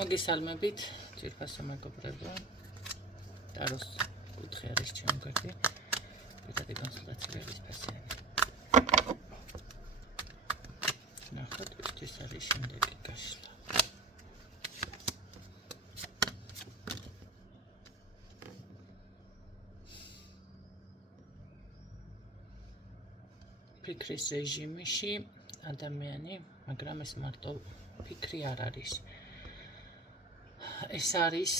მოგესალმებით, ძვირფასო მეგობრებო. ტაროს კუთხე არის ჩემი გვერდი. პირადი კონსულტაცია არის ფასიანი. ნახოთ, ის არის შემდეგი გაშლა. ფიქრის რეჟიმში ადამიანი, მაგრამ ეს მარტო ფიქრი არ არის. ეს არის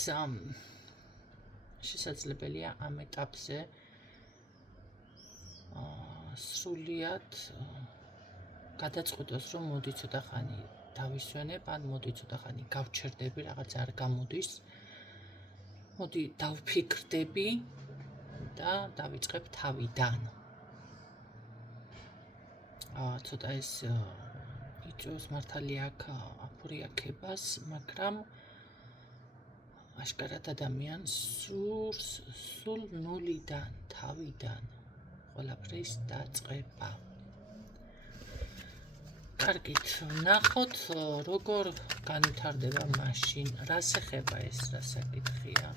შესაძლებელია ამ ეტაპზე სრულიად გადაწყვეტოს, რომ მოდი ცოტა ხანი დავისვენებ, ან მოდი ცოტა ხანი გავჩერდები, რაღაც არ გამოდის. მოდი დავფიქრდები და დავიწყებ თავიდან. ცოტა ეს იწვევს მართალია აქ აფურიაქებას, მაგრამ აშკარად ადამიანს სულ ნულიდან, თავიდან ყველაფრის დაწყება. კარგით, ნახოთ როგორ განვითარდება მაშინ, რას ეხება ეს, რა საკითხია.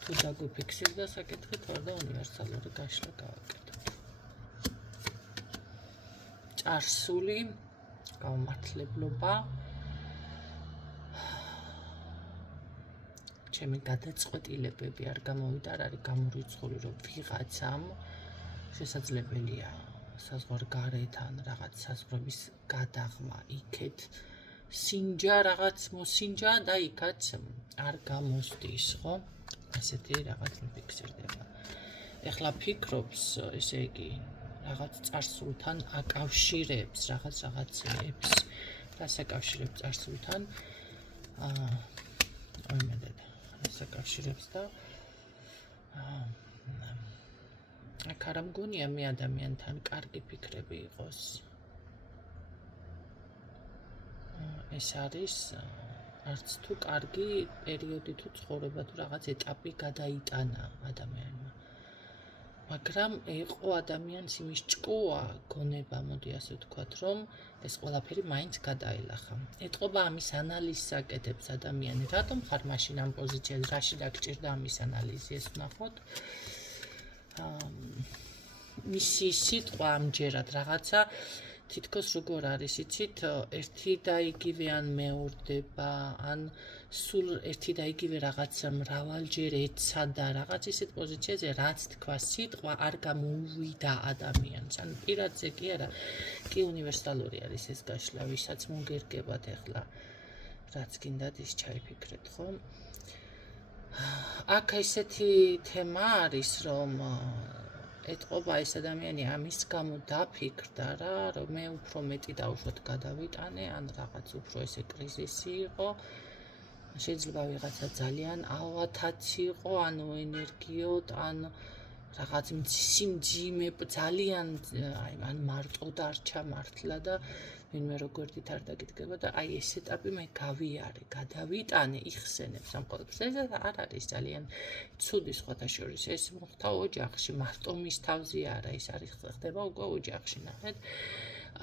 თუ დაგვიფიქსირდა საკითხი, თორე უნივერსალური გაშლა გავაკეთოთ. წარსული გამართლებლობა ჩემი გადაწყვეტილებები არ გამოვიდა, არ არის გამორიცხული, რომ ვიღაცამ შესაძლებელია საზღვარგარეთან რაღაც საზღვრების გადაღმა, იქეთ სინჯა რაღაც მოსინჯა და იქაც არ გამოსდის, ხო? ასეთი რაღაც მიფიქსირდება. ეხლა ფიქრობს, ესე იგი, რაღაც წარსულთან აკავშირებს, რაღაცებს, რას აკავშირებს წარსულთან? ეს აკავშირებს და აქ არ მგონია მე ადამიანთან კარგი ფიქრები იყოს. ეს არის არც თუ კარგი პერიოდი თუ ცხოვრება თუ რაღაც ეტაპი გადაიტანა ადამიანმა. მაგრამ იყო ადამიანს იმის ჭკუა, გონება, მოდი ასე ვთქვათ, რომ ეს ყველაფერი მაინც გადაელახა. ეტყობა ამის ანალიზს აკეთებს ადამიანი. რატომ ხარ მაშინ ამ პოზიციაზე? რაში დაგჭირდა ამის ანალიზი? ეს ვნახოთ. მისი სიტყვა ამჯერად რაღაცა თითქოს როგორ არის, იცით, ერთი და იგივე ან მეორდება, ან სულ ერთი და იგივე რაღაც მრავალჯერ ეცადა რაღაც ისეთ პოზიციაზე, რაც თქვა სიტყვა არ გამოუვიდა ადამიანს. ან პირადზე კი არა, კი უნივერსალური არის ეს გაშლა, ვისაც მოგერგებათ ეხლა, რაც გინდათ ის ჩაიფიქრეთ, ხო? აქ ესეთი თემა არის, რომ ეტყობა ეს ადამიანი ამის გამო დაფიქრდა რა, რომ მე უფრო მეტი დაუშვათ გადავიტანე, ან რაღაც უფრო ესე კრიზისი იყო. შეიძლება ვიღაცა ძალიან ავათაც იყო, ანუ ენერგიოდ, ან რაღაც სიმძიმე ძალიან, ან მარტო დარჩა მართლა და ვინმე როგორ არ დაგიდგება და აი ეს ეტაპი მე გავიარე, გადავიტანე, იხსენებს ამ ყველაფერს. ეს არ არის ძალიან ცუდი სხვათა შორის. ეს მოხდა ოჯახში, მარტო მის თავზე არა, ეს არის ხდება უკვე ოჯახში, ნახეთ.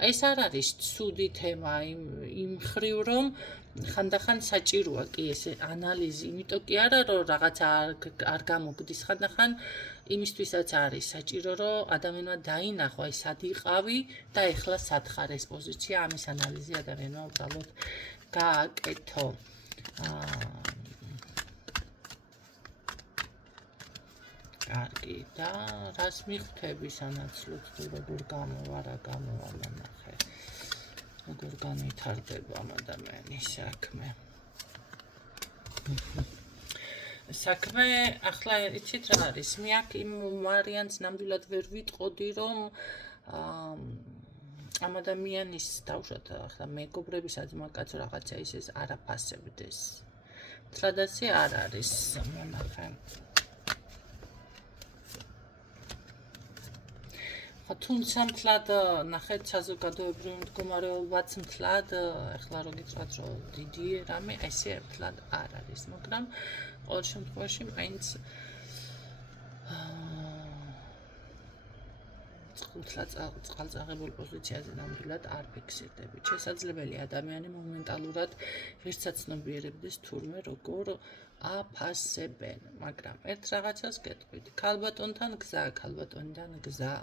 ეს არ არის ცუდი თემა იმ ხრივ, რომ ხანდახან საჭიროა კი ეს ანალიზი, იმიტომ კი არა, რომ რაღაცა არ გამოგდის, ხანდახან იმისთვისაც არის საჭირო, რომ ადამიანმა დაინახო, აი სად იყავი და ეხლა სად ხარ, ეს პოზიცია, ამის ანალიზი ადამიანმა უბრალოდ გააკეთო. კარგი, და რას მიხვდები სანაცვლოდ, თუ როგორ გამოვა, რა გამოვა, ნახე. როგორ განვითარდება ამ ადამიანის საქმე. საქმე, ახლა იცით რა არის, მე აქ იმ ვარიანტს ნამდვილად ვერ ვიტყოდი, რომ ამ ადამიანის დავუშვათ, ახლა მეგობრებისაც მაგაც რაღაცა ისეს არაფასებდეს. თლადაცი არ არის, მონახე. თუმცა მთლად ნახეთ საზოგადოებრივ მდგომარეობაც მთლად, ეხლა რო გითხრათ, რომ დიდი რამე, ესე მთლად არ არის, მაგრამ ყოველ შემთხვევაში მაინც წყალწაღებულ პოზიციაზე ნამდვილად არ ფიქსირდებით. შესაძლებელი ადამიანი მომენტალურად ვერცად ცნობიერებდეს თურმე როგორ აფასებენ, მაგრამ ერთ რაღაცას გეტყვით. ქალბატონთან გზა, ქალბატონიდან გზა.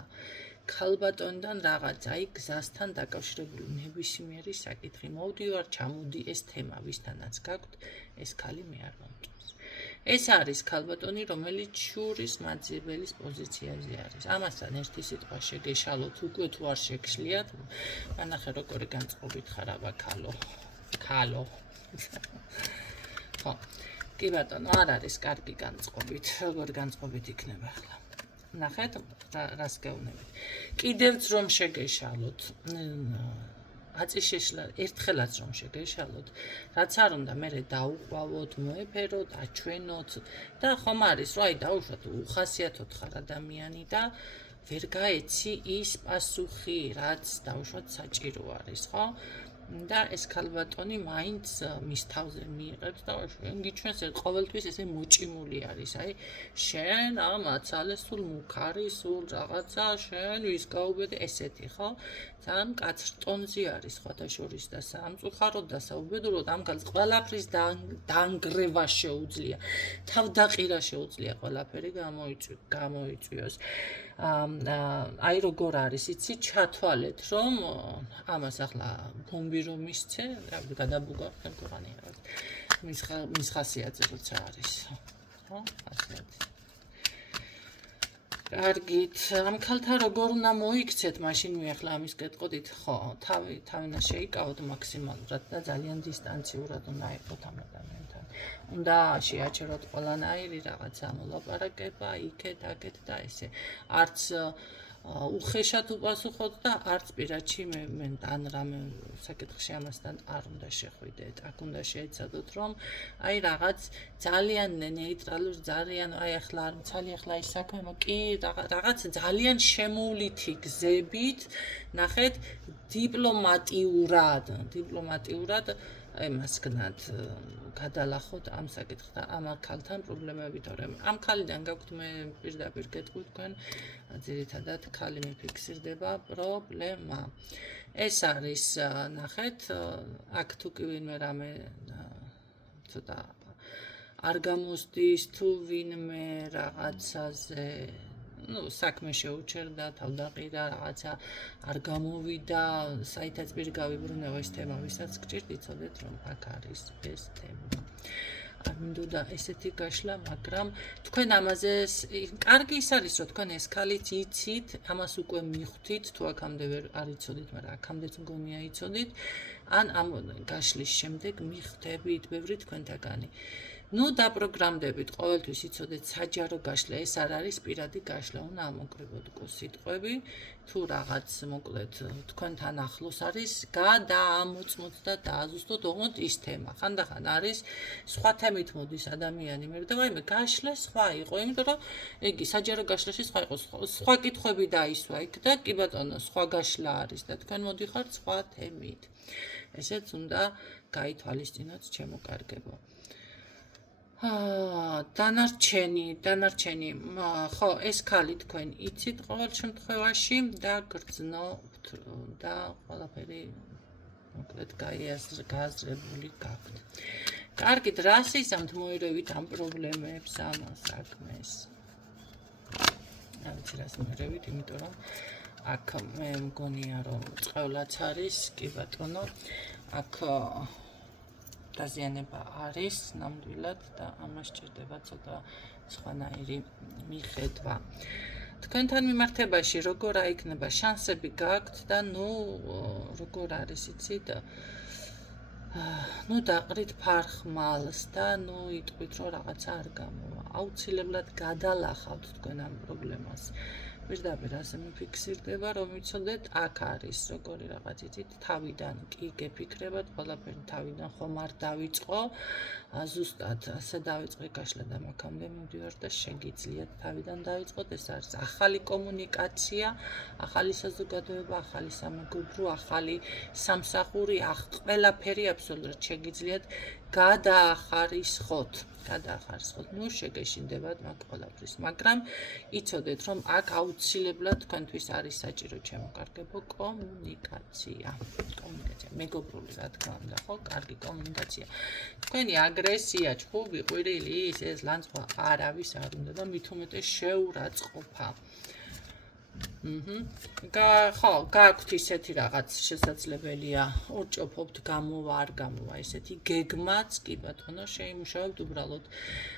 ქალბატონიდან რაღაც, აი გზასთან დაკავშირებული ნებისმიერი საკითხი. მოვდივარ, ჩამოდი ეს თემა, ვისთანაც გაქვთ, ეს ქალი მე არ მომწონს. ეს არის ქალბატონი, რომელიც შურის მაძიებელის პოზიციაზე არის. ამასთან ერთი სიტყვა შეგეშალოთ, უკვე თუ არ შეგშლიათ, მანახე როგორი განწყობით ხარ აბა ქალო. ხო, კი ბატონო, არ არის კარგი განწყობით, როგორი განწყობით იქნება ახლა. ნახეთ, რას გეუბნებით. კიდევც რომ შეგეშალოთ, აწიშეშლა ერთხელაც რომ შეგეშალოთ, რაც არ უნდა მე დაუყვავოთ, მოეფეროთ, აჩვენოთ და ხომ არის, რომ აი დაუშვათ, უხასიათოთ ხარ ადამიანი და ვერ გაეცი ის პასუხი, რაც დაუშვათ საჭირო არის, ხო? და ეს ქალბატონი მაინც მის თავზე მიიღებს და შენ გიჩვენს ყოველთვის ესე მოჭიმული არის. აი შენ ამაცალე სულ მუქარი, სულ რაღაცა, შენ ვის გაუბედე ესეთი, ხო? ძალიან კაცრ ტონზე არის ხოთაშორის და სამწუხაროდ და საუბედუროდ ამ კაცს ყველაფრის დაანგრევა შეუძლია. თავდაყირა შეუძლია ყველაფერი გამოიწვიოს. აი როგორ არის, იცი, ჩათვალეთ, რომ ამას ახლა ბომბი რომ მისცე, გადაბუგა ხელგოვანი არის. მის ხასიათზე როცა არის. ხო? ასეთი. კარგით, ამ ქალთა როგორ უნდა მოიქცეთ, მაშინ ახლა ამის გეტყოდით, ხო, თავი უნდა შეიკავოთ მაქსიმალურად და ძალიან დისტანციურად უნდა იყოთ ამ ადამიანთან. უნდა შეაჩეროთ ყველანაირი რაღაცა მოლაპარაკება, იქეთ, აქეთ და ესე. არც უხეშად უპასუხოთ და არც პირადში მე ან რამე საკითხში ამასთან არ უნდა შეხვიდეთ. აქ უნდა შეეცადოთ, რომ აი რაღაც ძალიან ნეიტრალურ, ძალიან აი ახლა არ მცალი ახლა ის საქმე, კი რაღაც ძალიან შემოვლითი გზებით, ნახეთ, დიპლომატიურად ემასკნად გადალახოთ ამ საკითხს და ამ ქალთან პრობლემები, თორემ ამ ქალიდან გაქვთ მე პირდაპირ გეტყვი თქვენ ძირითადად ქალი მიფიქსირდება პრობლემა. ეს არის, ნახეთ, აქ თუ კი ვინმე რამე ცოტა არ გამოსდის, თუ ვინმე რაღაცაზე საქმე შეუჩერდა, თავდაყირა, რაღაცა არ გამოვიდა, საითაც პირ გავიბრუნება ეს თემა, ვისაც გჭირთ, იცოდეთ, რომ აქ არის ეს თემა. არ მინდოდა ესეთი გაშლა, მაგრამ თქვენ ამაზე კარგი ის არის, რომ თქვენ ეს ქალით იცით, ამას უკვე მიხვდით, თუ აქამდე არ იცოდით, მაგრამ აქამდეც მგონია იცოდით, ან ამ გაშლის შემდეგ მიხვდებით ბევრი თქვენთაგანი. დაპროგრამდებით, ყოველთვის იცოდეთ საჯარო გაშლა, ეს არ არის პირადი გაშლა, უნდა ამოკრიბოთ სიტყვები, თუ რაღაც მოკლედ თქვენთან ახლოს არის, გადაამოწმოთ და დააზუსტოთ ოღონდ ის თემა. ხანდახან არის სხვა თემით მოდის ადამიანი მე და ვაიმე გაშლა სხვა იყო, იმიტომ რომ იგი საჯარო გაშლაში სხვა იყო, სხვა კითხვები დაისვა იქ და კი ბატონო, სხვა გაშლა არის და თქვენ მოდიხართ სხვა თემით. ესეც უნდა გაითვალისწინოთ, ჩემო კარგებო. დანარჩენი, ხო, ეს ქალი თქვენ იცით ყოველ შემთხვევაში და გრძნობთ და ყველაფერი მოკლედ გააზრებული გაქვთ. კარგით, რას იზამთ მოერევით ამ პრობლემებს, ამ საქმეს? არ ვიცი რას მოერევით, იმიტომ რომ აქ მე მგონია რომ წყევლაც არის, კი ბატონო, აქ დაზიანება არის ნამდვილად და ამას ჭირდება ცოტა სხვანაირი მიხედვა. თქვენთან მიმართებაში როგორ აიქნება შანსები გაქვთ და როგორ არის იცით? დაყრით ფარხმალს და იტყვით რომ რაღაცა არ გამოვა. აუცილებლად გადალახავთ თქვენ ამ პრობლემას. პირდაპირ ასე მიფიქსირდება, რომ იცოდეთ, აქ არის როგორი რაღაც იცით, თავიდან კი გეფიქრებათ, ყველაფერი თავიდან ხომ არ დავიწყო, ზუსტად ასე დავიწყე გაშლა და მაქამდე მივდივარ და შეგიძლიათ თავიდან დავიწყოთ, ეს არის ახალი კომუნიკაცია, ახალი საზოგადოება, ახალი სამეგობრო, ახალი სამსახური, ყველაფერი აბსოლუტურად შეგიძლიათ გადაახარისხოთ. ნუ შეგეშინდებათ მაგ ყველაფრის, მაგრამ იცოდეთ, რომ აქ აუცილებლად თქვენთვის არის საჭირო ჩემოკარგებო კომუნიკაცია. მეგობრული რა თქმა უნდა, ხო, კარგი კომუნიკაცია. თქვენი აგრესია, ჭხუბი, ყვირილი, ეს ლანძღვა არავის არ უნდა და მით უმეტეს შეურაცხყოფა. ხო, გაქვთ ისეთი რაღაც შესაძლებელია, ურჭოფობთ გამოვა, არ გამოვა, ესეთი გეგმაც, კი ბატონო, შეიმუშავებთ უბრალოდ.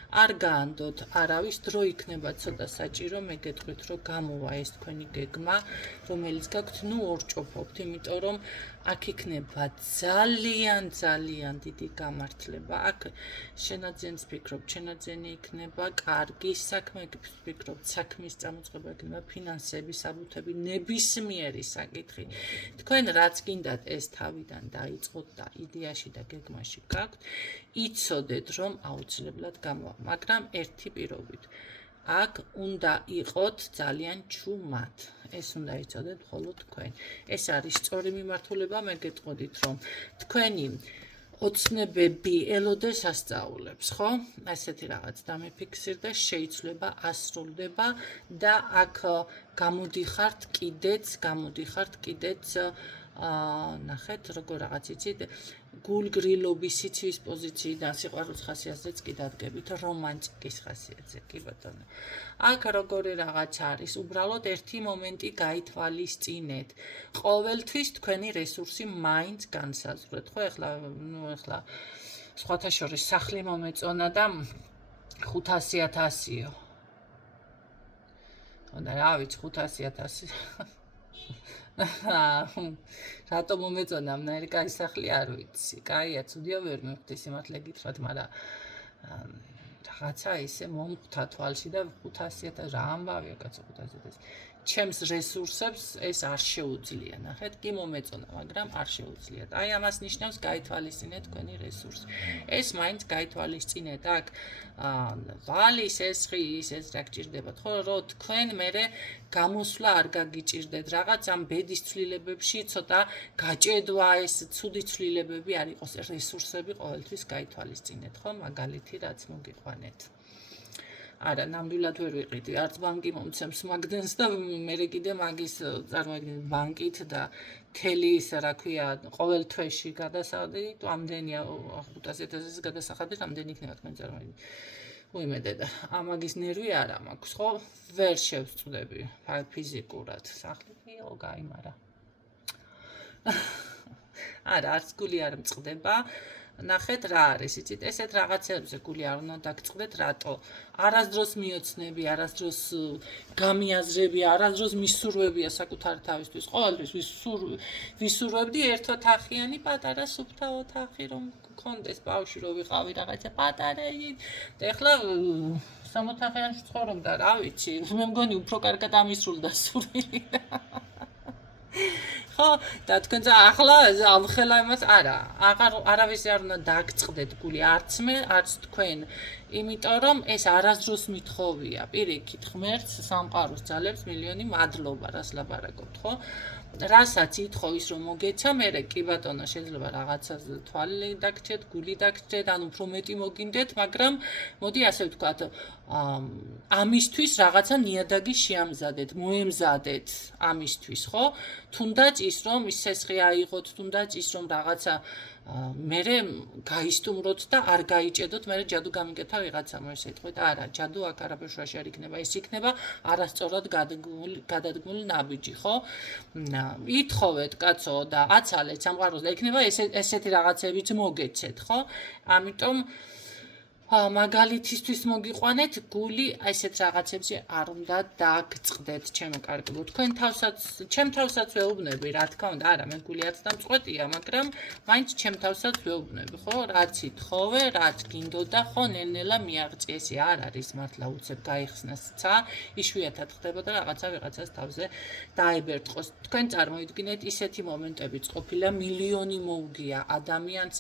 არ გაანდოთ არავის, დრო იქნება ცოტა საჭირო, მე გეტყვით, რომ გამოვა ეს თქვენი გეგმა, რომელიც გაქვთ, ნუ ორჭოფობთ, იმიტომ რომ აქ იქნება ძალიან დიდი გამართლება. აქ შენაძენს ფიქრობ, შენაძენი იქნება კარგი, საქმე ფიქრობ, საქმის წამოწყება იქნება, ფინანსები, საბუთები, ნებისმიერი საკითხი. თქვენ რაც გინდათ ეს თავიდან დაიწყოთ და იდეაში და გეგმაში გაქვთ, იცოდეთ, რომ აუცილებლად გამოვა, მაგრამ ერთი პირობით. აქ უნდა იყოთ ძალიან ჩუმად. ეს უნდა იცოდეთ მხოლოდ თქვენ. ეს არის სწორი მიმართულება, მე გეტყოდით, რომ თქვენი ოცნებები ელოდეს ასწავლებს, ხო? ასეთი რაღაც დამიფიქსირდა, შეიცვლება, ასრულდება და აქ გამოდიხართ კიდეც ნახეთ, როგორ რაღაც იცით, გულგრილობის სიცვის პოზიციიდან სიყვარულის ხასიათზეც კი დადგებით, რომანტიკის ხასიათზე, კი ბატონო. აქ როგორი რაღაც არის, უბრალოდ ერთი მომენტი გაითვალისწინეთ. ყოველთვის თქვენი რესურსი მაინც განსაზღვრეთ, ხო? ეხლა სხვათა შორის სახლი მომეწონა და 500.000-იო. და რა ვიცი, 500.000. რატომ მომეწონა ამნაირი კაი სახლი არ ვიცი. კაია, ცუდია ვერ მივხვდი სიმართლე გითხრათ, მაგრამ რაღაცა ისე მომხვდა თვალში და 500.000 რა ამბავია კაცო 500.000. ჩემს რესურსებს ეს არ შეუძლია, ნახეთ, კი მომეწონა, მაგრამ არ შეუძლია. აი ამას ნიშნავს გაითვალისწინეთ თქვენი რესურსი. ეს მაინც გაითვალისწინეთ, აქ ვალის ესხის ეს რა გჭირდებათ, ხო, რომ თქვენ მერე გამოსვლა არ გაგიჭირდეთ, რაღაც ამ ბედის ცვლილებებში ცოტა გაჭედვა, ეს ცუდი ცვლილებები არ იყოს, რესურსები ყოველთვის გაითვალისწინეთ, ხო, მაგალითი რაც მოგიყვანეთ. არა, ნამდვილად ვერ ვიყიდი, არც ბანკი მომცემს მაგდენს და მერე კიდე მაგის წარმოიდგინეთ ბანკით და თელი ისე რა ქვია, ყოველ თვეში გადასავდი, ამდენია 500.000-ის გადასახადი, რამდენი იქნება თქვენ წარმოიდგინეთ. უიმედე და ამაგის ნერვი არა მაქვს, ხო? ვერ შევწყვდები ფიზიკურად. სახლი იყო, გაიმარა. არა, არც გული არ მწყდება. ნახეთ რა არის, იცით, ესეთ რაღაცებზე გული არ უნდა დაგწყდეთ, რატო? არასდროს მიოცნები, არასდროს გამიაზრები, არასდროს მისურვებია საკუთარი თავისთვის. ყოველთვის ვისურვებდი ერთოთახიანი პატარა სუფთა ოთახი, რომ გქონდეს ბავშვი, რომ ვიყავი რაღაცა პატარაი. და ეხლა 3 ოთახიანში ცხოვრობდა, რა ვიცი, მე მგონი უფრო კარგად ამისრულდა სურვილი. ხო, და თქვენ ახლა ამხელა იმას არავის არ უნდა დაგწყდეთ გული, არც მე, არც თქვენ, იმიტომ რომ ეს არასდროს მithოვია, პირიქით, ღმერთს, სამყაროს ძალებს მილიონი მადლობა, რას ლაპარაკობთ, ხო? რასაც ითხოვის რომ მოგეცა, მერე კი ბატონო შეიძლება რაღაცას თვალი დაგჭეთ, გული დაგჭეთ, ან უფრო მეტი მოგინდეთ, მაგრამ მოდი ასე ვთქვათ, ამისთვის რაღაცა ნიადაგი შეამზადეთ, მოემზადეთ ამისთვის, ხო? თუნდაც ის რომ ის სესხი აიღოთ, თუნდაც ის რომ რაღაცა მერე გაისტუმროთ და არ გაიჭედოთ, მერე ჯადუ გამიკეთა ვიღაცა მოესეთყვით. არა, ჯადუ აქ არაფერ შუაში არ იქნება, ეს იქნება არასწორად გადადგმული ნაბიჯი, ხო? ითხოვეთ კაცო და აცალეთ სამყაროს და იქნება ესეთი რაღაცებიც მოგეცეთ, ხო? ამიტომ მაგალითისთვის მოგიყვანეთ, გული ესეთ რაღაცებზე არ უნდა დაგწყდეთ, ჩემო კარგებო. თქვენ ჩემ თავსაც ვეუბნები, რა თქმა უნდა, არა, მე გული არც დამწყვეტია, მაგრამ მაინც ჩემ თავსაც ვეუბნები, ხო? რაც ითხოვე, რაც გინდოდა, ხო, ნელ-ნელა მიაღწიე, ესე არ არის მართლა უცებ გაიხსნას ცა, იშვიათად ხდება და ვიღაცას თავზე დაებერტყოს. თქვენ წარმოიდგინეთ, ისეთი მომენტებიც ყოფილა, მილიონი მოუგია ადამიანს,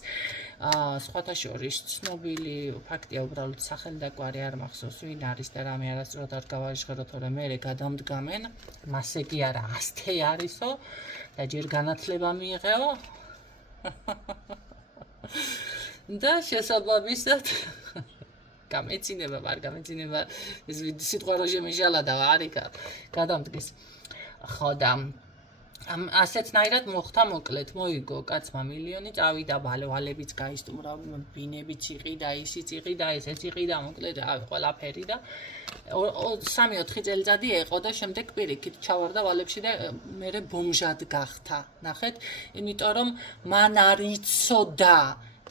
სხვათა შორის ცნობილი ფაქტია, უბრალოდ სახელი და კვარი არ მახსოვს, ვინ არის და რამე არასწორად არ გავარიშხერო, თორემ მერე გადამდგამენ, მასე კი არა, ასთე არისო და ჯერ განათლება მიიღეო. და შესაბამისად გამეცინება, არ გამეცინება ეს სიტყვა რო შემეშალა და არიქა გადამდგეს. ხო და ასეთნაირად მოხდა მოკლედ, მოიგო კაცმა მილიონი, წავიდა ვალებიც გაისტუმრა, ბინებიც იყიდა, ისიც იყიდა, ესეც იყიდა, მოკლედ რავი, ყველაფერი და 3-4 წელიწადი ეყო და შემდეგ პირიქით ჩავარდა ვალებში და მერე ბომჟად გახდა. ნახეთ, იმიტომ რომ მან არ იცოდა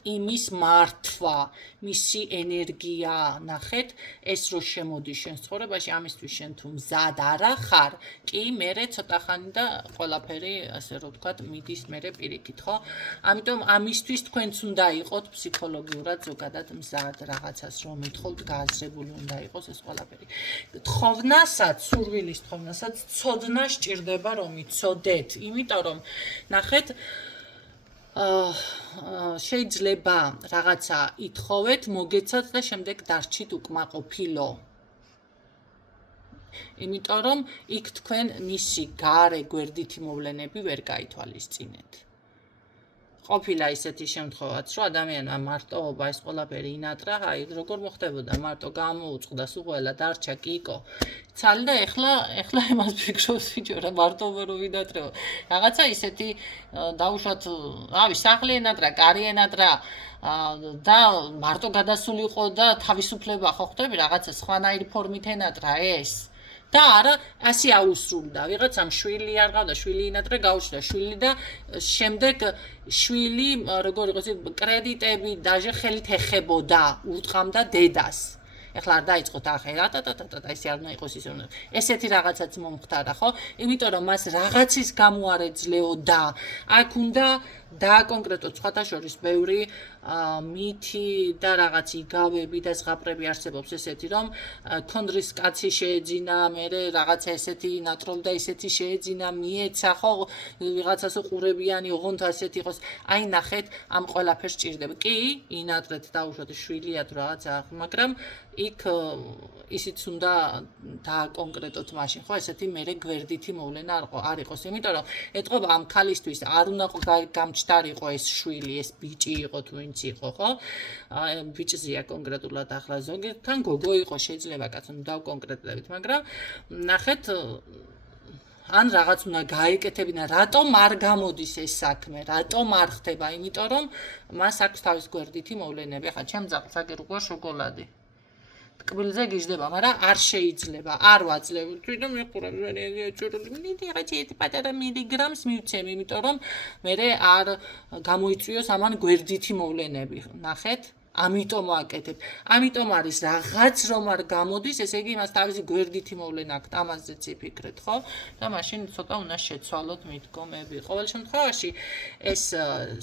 იმის მართვა, მისი ენერგია, ნახეთ, ეს რო შემოდის შენს ცხოვრებაში, ამისთვის შენ თუ მზად არა ხარ, კი მერე ცოტა ხანი და ყველაფერი, ასე რომ ვთქვათ, მიდის მერე პირიქით, ხო? ამიტომ ამისთვის თქვენც უნდა იყოთ ფსიქოლოგიურად ზოგადად მზად რაღაცას რომ ეთხოვთ, გააზრებული უნდა იყოს ეს ყველაფერი. თხოვნასაც, სურვილის თხოვნასაც ცოდნა სჭირდება რომ იცოდეთ, იმიტომ რომ ნახეთ შეიძლება რაღაცა ითხოვეთ, მოგეცათ და შემდეგ დარჩით უკმაყოფილო. იმიტომ რომ იქ თქვენ მისი გარე გვერდითი მოვლენები ვერ გაითვალისწინეთ. ყოფილა ისეთი შემთხვევაც, რომ ადამიანმა მარტოობა ეს ყველაფერი ინატრა, აი როგორ მოხდებოდა, მარტო გამოუწყდა სულ დარჩა კიკო. ცალი და ეხლა იმას ფიქრობს ბიჭო რა მარტოობა რო ვინატრეო. რაღაცა ისეთი დაუშვათ, რავი, სახლი ენატრა, კარი ენატრა და მარტო გადასულიყო და თავისუფლება ხო ხდები რაღაცა სხვანაირი ფორმით ენატრა ეს. და არა ასე აუსრულდა, ვიღაცამ შვილი არ ყავდა, შვილი ინატრე გაუჩნდა შვილი და შემდეგ შვილი როგორ იყოს კრედიტები დაჟე ხელით ეხებოდა, ურტყამდა დედას. ეხლა არ დაიწყოთ ახლა ესე არ უნდა იყოს ისე. ესეთი რაღაცაც მომხდარა, ხო? იმიტომ რომ მას რაღაცის გამო არ ეძლეოდა. აქ უნდა დააკონკრეტოთ სხვათა შორის ბევრი მითი და რაღაც იგავები და ზღაპრები არსებობს ესეთი რომ ქონდრის კაცი შეეძინა, მერე რაღაცა ესეთი ნატრობდა, ისეთი შეეძინა, მიეცა, ხო, ვიღაცას უყურებიანი, ოღონდ ასეთი იყოს. აი ნახეთ, ამ ყველაფერს სჭირდება. კი, ინატრეთ დაუშვათ შვილია თუ რაღაცა, მაგრამ იქ ისიც უნდა დააკონკრეტოთ მაშინ, ხო, ესეთი მერე გვერდითი მოვლენა არ იყოს, იმიტომ რომ ეთყობა ამ ქალისთვის არ უნდა გამჩდარიყო ეს შვილი, ეს ბიჭი იყო თუ ვინც იყო, ხო? ბიჭზეა კონკრეტულად ახლა ზოგიერთთან გოგო იყო, შეიძლება კაცო დავკონკრეტებით, მაგრამ ნახეთ ან რაღაც უნდა გაეკეთებინა, რატომ არ გამოდის ეს საქმე, რატომ არ ხდება, იმიტომ რომ მას აქვს თავის გვერდითი მოვლენები. ახლა ჩემ ძაღლს აგერუგვა შოკოლადი. ტკბილზე გიждდება, მაგრამ არ შეიძლება, არ ვაძლევ. თვითონ მიყურებ მიდი რაღაც ერთი პატარა მილიგრამს მივცემ, იმიტომ რომ მე არ გამოიწვიოს ამან გვერდითი მოვლენები. ნახეთ? ამიტომ ვაკეთებ. ამიტომ არის რაღაც რომ არ გამოდის, ესე იგი იმას თავისი გვერდითი მოვლენა აქვს, ამაზეც იფიქრეთ, ხო? და მაშინ ცოტა უნდა შეცვალოთ მიდგომები. ყოველ შემთხვევაში ეს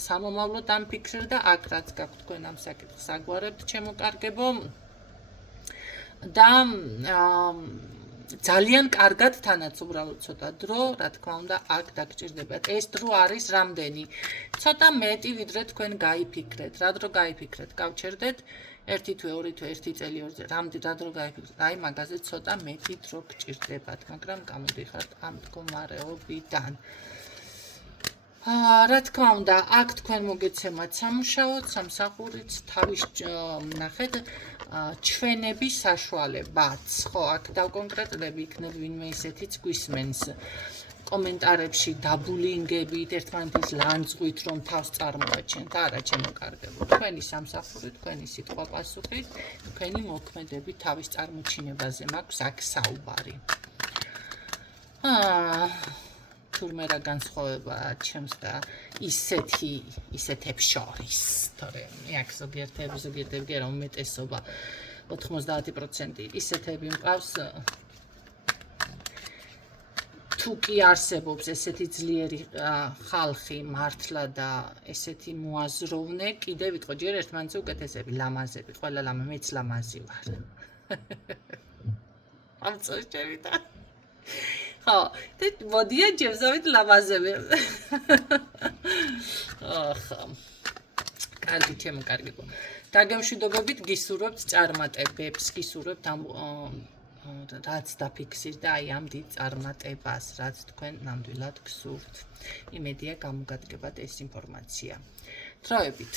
სამომავლოდ ამფიქრე და აქ რაც გაქვთ თქვენ ამ საკითხს საგვარებთ, ჩემო-კარგებო. და ძალიან კარგად თანაც უბრალოდ ცოტა დრო, რა თქმა უნდა, აქ დაგჭირდებათ. ეს დრო არის რამდენი? ცოტა მეტი ვიდრე თქვენ გაიფიქრეთ. რა დრო გაიფიქრეთ? გავჩერდეთ 1 თვე, 2 თვე, 1 წელი, 2 წელი. რა დრო გაიფიქრეთ? აი მაგაზე ცოტა მეტი დრო გჭირდებათ, მაგრამ გამოდიხართ ამ მდგომარეობიდან. რა თქმა უნდა, აქ თქვენ მოგეცემათ სამუშაოდ, სამსახურით, თავის ნახეთ ჩვენების საშუალებაც, ხო, აქ დავკონკრეტდები, იქნებ ვინმე ისეთიც გვისმენს. კომენტარებში დაბულინგებით, ერთმანეთის ლანძღვით რომ თავს წარმოაჩენთ, არა ჩემო-კარგებო, თქვენი სამსახური, თქვენი სიტყვა პასუხით, თქვენი მოქმედები თავის წარმოჩინებაზე მაქვს აქ საუბარი. თურმე რა განსხვავება ჩემს და ისეთებს შორის, თორემ აქ ზოგიერთები კი არა უმეტესობა 90% ისეთები მყავს თუ კი არსებობს ესეთი ძლიერი ხალხი მართლა და ესეთი მოაზროვნე, კიდე ვიტყო ჯერ ერთმანეთზე უკეთესები, ლამაზები, ყველა მეც ლამაზი ვარ. ამ წოჭევიდა. ხო, და მოდიან ჯებსავით ლამაზები. ახლა კარგი ჩემო-კარგებო. დაგემშვიდობებით გისურვებთ წარმატებებს, გისურვებთ ამ რაც დაფიქსირდა აი ამ დიდ წარმატებას, რაც თქვენ ნამდვილად გსურთ. იმედია გამოგადგებათ ეს ინფორმაცია. დროებით